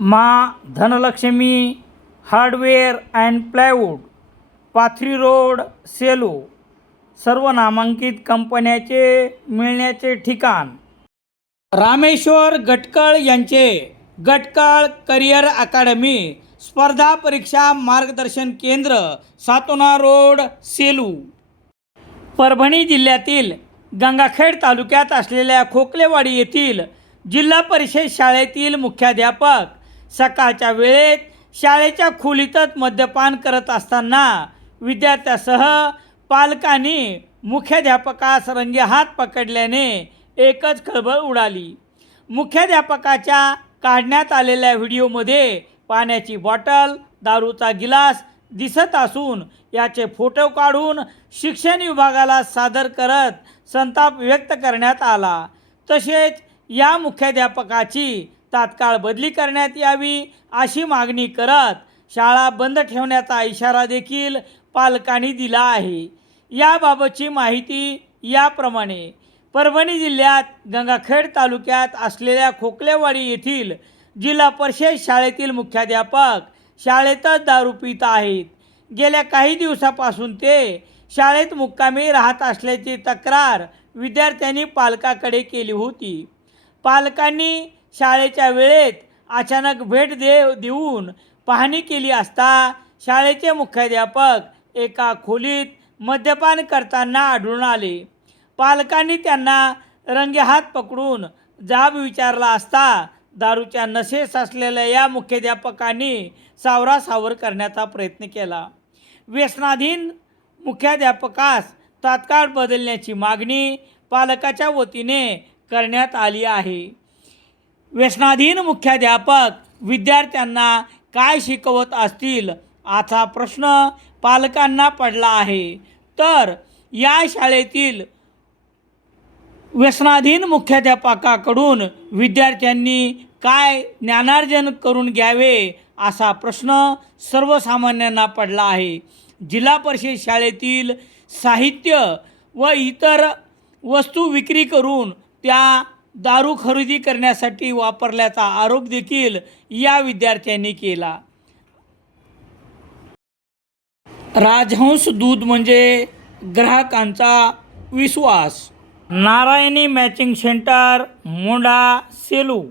मा Dhanlakshmi hardware and plywood Pathri road Selu सर्व नामांकित कंपन्याचे मिळण्याचे ठिकाण. रामेश्वर गटकळ यांचे गटकळ करिअर अकादमी स्पर्धा परीक्षा मार्गदर्शन केंद्र सातोना रोड सेलू. परभणी जिल्ह्यातील गंगाखेड तालुक्यात असलेल्या खोकलेवाडी येथील जिल्हा परिषद शाळेतील मुख्याध्यापक सकाळच्या वेळेत शाळेच्या खोलीतच मद्यपान करत असताना विद्यार्थ्यासह पालकांनी मुख्याध्यापकास रंगेहात पकडल्याने एकच खळबळ उडाली. मुख्याध्यापकाच्या काढण्यात आलेल्या व्हिडिओमध्ये पाण्याची बॉटल दारूचा गिलास दिसत असून याचे फोटो काढून शिक्षण विभागाला सादर करत संताप व्यक्त करण्यात आला. तसेच या मुख्याध्यापकाची तात्काळ बदली करण्यात यावी अशी मागणी करत शाळा बंद ठेवण्याचा इशारा देखील पालकांनी दिला आहे. याबाबतची माहिती याप्रमाणे परभणी जिल्ह्यात गंगाखेड तालुक्यात असलेल्या खोकलेवाडी येथील जिल्हा परिषद शाळेतील मुख्याध्यापक शाळेतच दारू पित आहेत. गेल्या काही दिवसापासून ते शाळेत मुक्कामी राहत असल्याची तक्रार विद्यार्थ्यांनी पालकाकडे केली होती. पालकांनी शाळेच्या वेळेत अचानक भेट दे देऊन पाहणी केली असता शाळेचे मुख्याध्यापक एका खोलीत मद्यपान करताना आढळून आले. पालकांनी त्यांना रंगेहात पकडून जाब विचारला असता दारूच्या नशेस असलेल्या या मुख्याध्यापकांनी सावरासावर करण्याचा प्रयत्न केला. व्यसनाधीन मुख्याध्यापकास तात्काळ बदलण्याची मागणी पालकाच्या वतीने करण्यात आली आहे. व्यसनाधीन मुख्याध्यापक विद्यार्थ्यांना काय शिकवत असतील असा प्रश्न पालकांना पडला आहे. तर या शाळेतील व्यसनाधीन मुख्याध्यापकाकडून विद्यार्थ्यांनी काय ज्ञानार्जन करून घ्यावे असा प्रश्न सर्वसामान्यांना पडला आहे. जिल्हा परिषद शाळेतील साहित्य व इतर वस्तू विक्री करून त्या दारू खरेदी करण्यासाठी वापरल्याचा आरोप देखील या विद्यार्थ्यांनी केला. राजहंस दूध म्हणजे ग्राहकांचा विश्वास. Narayani matching centre Monda Selu.